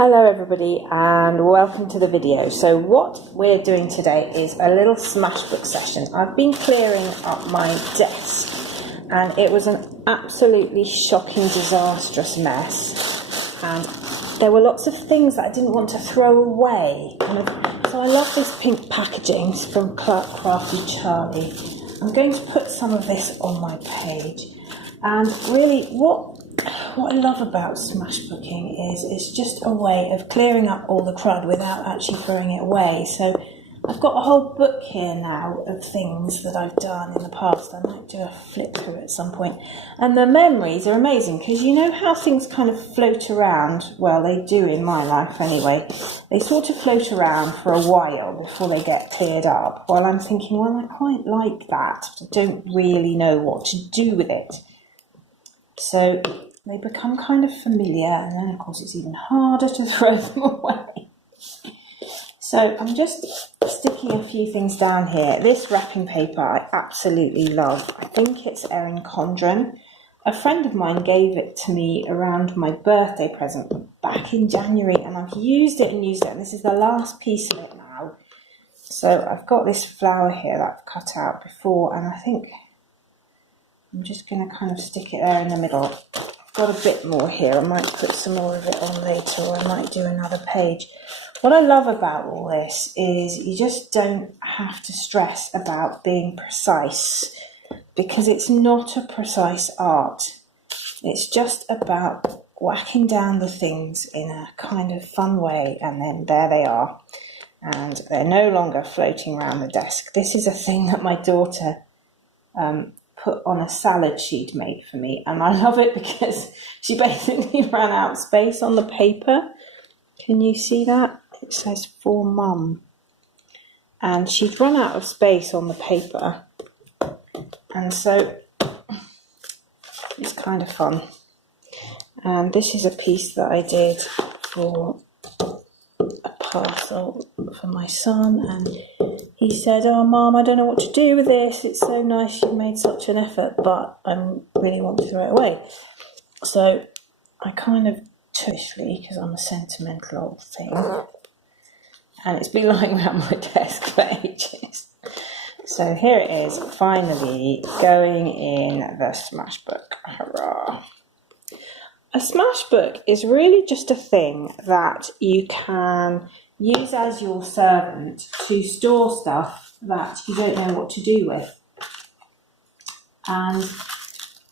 Hello everybody and welcome to the video. So what we're doing today is a little Smashbook session. I've been clearing up my desk and it was an absolutely shocking, disastrous mess, and there were lots of things that I didn't want to throw away. So I love this pink packaging from Crafty Charlie. I'm going to put some of this on my page, and really what I love about Smashbooking is it's just a way of clearing up all the crud without actually throwing it away. So I've got a whole book here now of things that I've done in the past. I might do a flip through at some point. And the memories are amazing because you know how things kind of float around. Well, they do in my life anyway. They sort of float around for a while before they get cleared up. Well, I'm thinking, well, I quite like that. I don't really know what to do with it. So they become kind of familiar, and then of course it's even harder to throw them away. So I'm just sticking a few things down here. This wrapping paper I absolutely love. I think it's Erin Condren. A friend of mine gave it to me around my birthday present back in January, and I've used it, and this is the last piece of it now. So I've got this flower here that I've cut out before, and I think I'm just going to kind of stick it there in the middle. Got a bit more here. I might put some more of it on later, or I might do another page. What I love about all this is you just don't have to stress about being precise, because it's not a precise art. It's just about whacking down the things in a kind of fun way, and then there they are, and they're no longer floating around the desk. This is a thing that my daughter put on a salad she'd made for me, and I love it because she basically ran out of space on the paper. Can you see that? It says for mum, and she'd run out of space on the paper, and so it's kind of fun. And this is a piece that I did for a parcel for my son, and he said, "Oh, Mum, I don't know what to do with this. It's so nice you've made such an effort, but I really want to throw it away." So I kind of toishly, because I'm a sentimental old thing, and it's been lying around my desk for ages. So here it is, finally going in the Smashbook. Hurrah! A Smashbook is really just a thing that you can use as your servant to store stuff that you don't know what to do with. And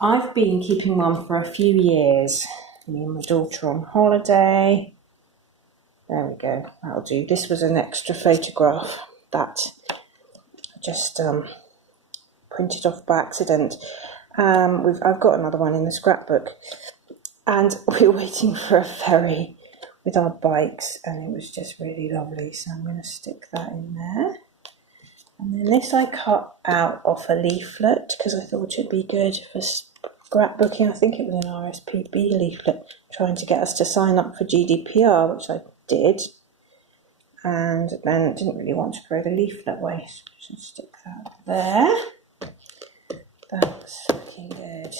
I've been keeping one for a few years. Me and my daughter on holiday. There we go, that'll do. This was an extra photograph that I just printed off by accident. I've got another one in the scrapbook. And we were waiting for a ferry with our bikes, and it was just really lovely. So I'm going to stick that in there. And then this I cut out off a leaflet because I thought it'd be good for scrapbooking. I think it was an RSPB leaflet trying to get us to sign up for GDPR, which I did. And then didn't really want to throw the leaflet away, so just stick that there. That's looking good.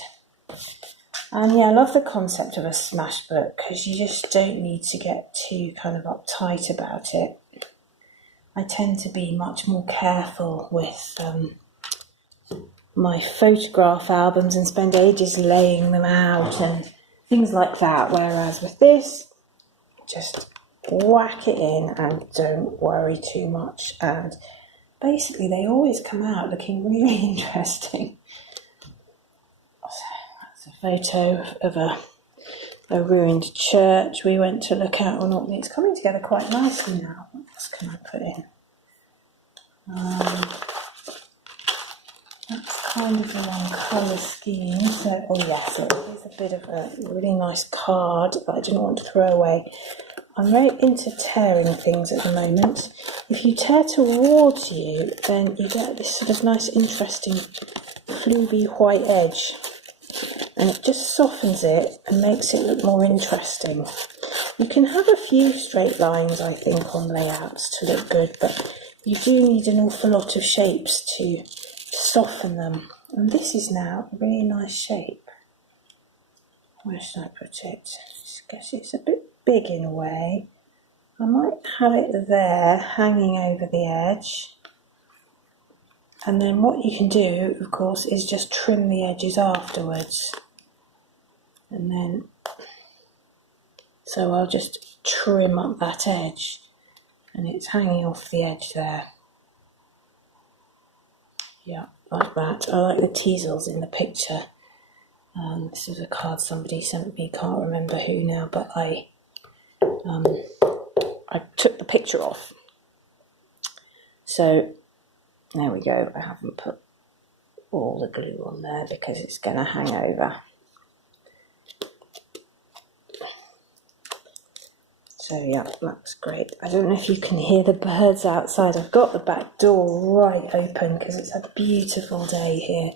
And yeah, I love the concept of a Smashbook because you just don't need to get too kind of uptight about it. I tend to be much more careful with my photograph albums and spend ages laying them out and things like that, whereas with this, just whack it in and don't worry too much, and basically they always come out looking really interesting. A photo of a ruined church we went to look at. Or not, it's coming together quite nicely now. What else can I put in? That's kind of the one colour scheme. So, oh yes, it is a bit of a really nice card that I didn't want to throw away. I'm very into tearing things at the moment. If you tear towards you, then you get this sort of nice, interesting, fluby white edge. And it just softens it and makes it look more interesting. You can have a few straight lines, I think, on layouts to look good, but you do need an awful lot of shapes to soften them. And this is now a really nice shape. Where should I put it? I guess it's a bit big in a way. I might have it there hanging over the edge. And then what you can do, of course, is just trim the edges afterwards. And then, so I'll just trim up that edge and it's hanging off the edge there. Yeah, like that. I like the teasels in the picture. This is a card somebody sent me, can't remember who now, but I took the picture off. So there we go. I haven't put all the glue on there because it's going to hang over. So yeah, that's great. I don't know if you can hear the birds outside. I've got the back door right open because it's a beautiful day here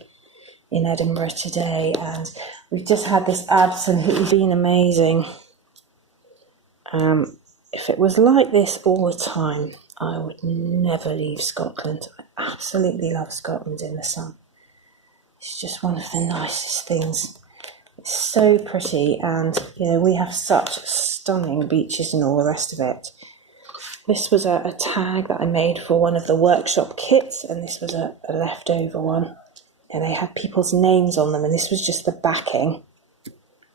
in Edinburgh today, and we've just had this absolutely been amazing. If it was like this all the time, I would never leave Scotland. I absolutely love Scotland in the sun. It's just one of the nicest things. It's so pretty, and you know, we have such stunning beaches and all the rest of it. This was a tag that I made for one of the workshop kits, and this was a leftover one, and they had people's names on them, and this was just the backing.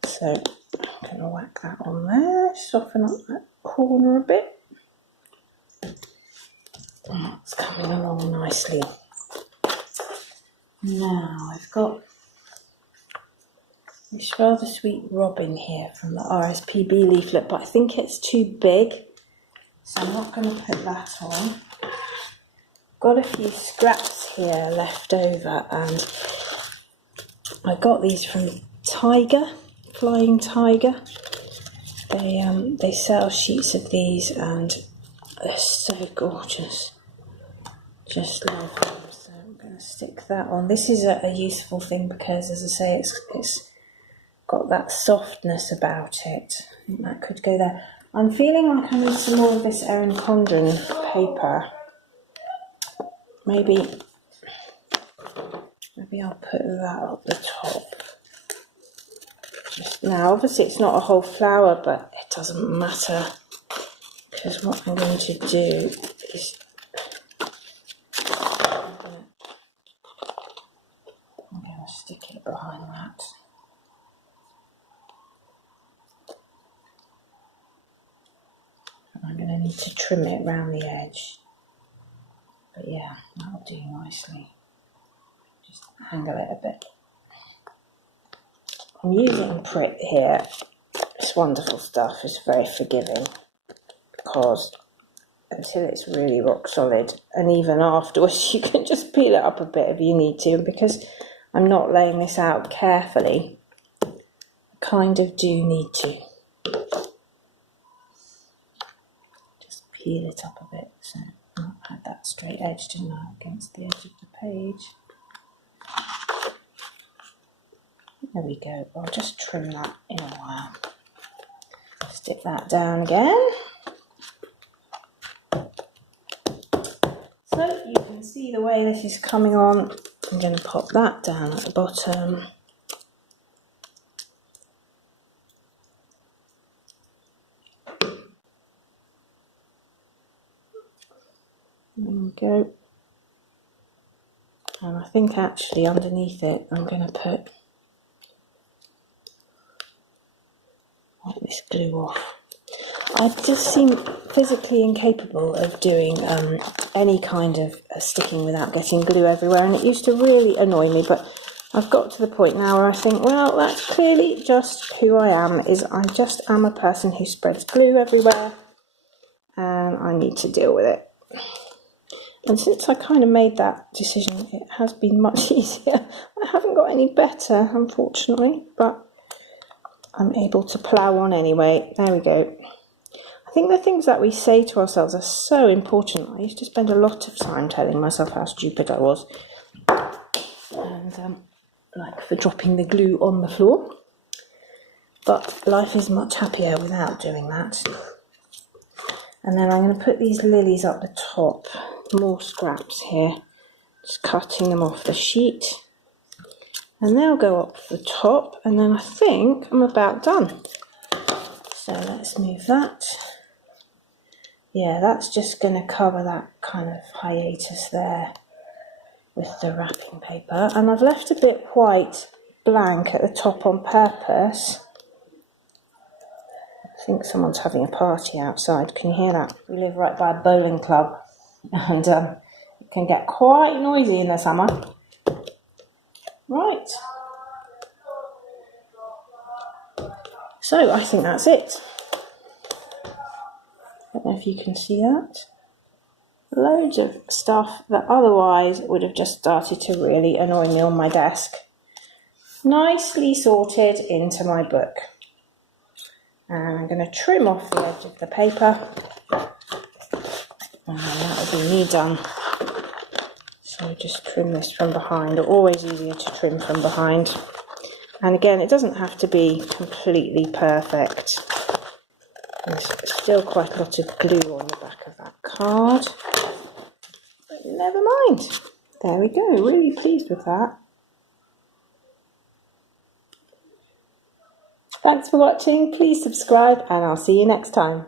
So I'm going to whack that on there, soften up that corner a bit. It's coming along nicely. Now I've got this rather sweet robin here from the RSPB leaflet, but I think it's too big, so I'm not going to put that on. Got a few scraps here left over, and I got these from Tiger, Flying Tiger. They sell sheets of these and they're so gorgeous. Just love them. So I'm going to stick that on. This is a useful thing because, as I say, it's got that softness about it. I think that could go there. I'm feeling like I need some more of this Erin Condren paper. Maybe I'll put that up the top. Just now, obviously it's not a whole flower, but it doesn't matter, because what I'm going to do is I'm going to stick it behind that. I'm going to need to trim it around the edge, but yeah, that'll do nicely. Just angle it a bit. I'm using Pritt here. It's wonderful stuff. It's very forgiving because until it's really rock solid, and even afterwards you can just peel it up a bit if you need to, and because I'm not laying this out carefully, I kind of do need to just peel it up a bit. So I had that straight edge, didn't I, against the edge of the page. There we go. I'll just trim that in a while. Stick that down again. So you can see the way this is coming on. I'm going to pop that down at the bottom. There we go. And I think actually underneath it I'm going to put this glue off. I just seem physically incapable of doing any kind of sticking without getting glue everywhere, and it used to really annoy me, but I've got to the point now where I think, well, that's clearly just who I am, is I just am a person who spreads glue everywhere, and I need to deal with it. And since I kind of made that decision, it has been much easier. I haven't got any better, unfortunately, but I'm able to plough on anyway. There we go. I think the things that we say to ourselves are so important. I used to spend a lot of time telling myself how stupid I was, and like for dropping the glue on the floor. But life is much happier without doing that. And then I'm going to put these lilies up the top. More scraps here. Just cutting them off the sheet. And they'll go up the top, and then I think I'm about done. So let's move that. Yeah, that's just going to cover that kind of hiatus there with the wrapping paper. And I've left a bit white blank at the top on purpose. I think someone's having a party outside. Can you hear that? We live right by a bowling club, and it can get quite noisy in the summer. Right. So I think that's it. I don't know if you can see that. Loads of stuff that otherwise would have just started to really annoy me on my desk. Nicely sorted into my book. And I'm going to trim off the edge of the paper. And that will be me done. So just trim this from behind. Always easier to trim from behind. And again, it doesn't have to be completely perfect. There's still quite a lot of glue on the back of that card. But never mind. There we go. Really pleased with that. Thanks for watching. Please subscribe and I'll see you next time.